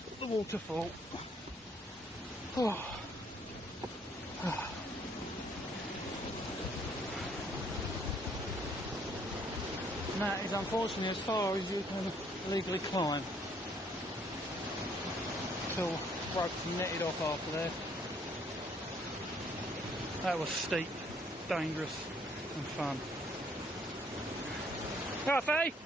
of the waterfall. Oh. And that is unfortunately as far as you can legally climb. It's all roped and netted off after there. That was steep, dangerous and fun. Right, Faye?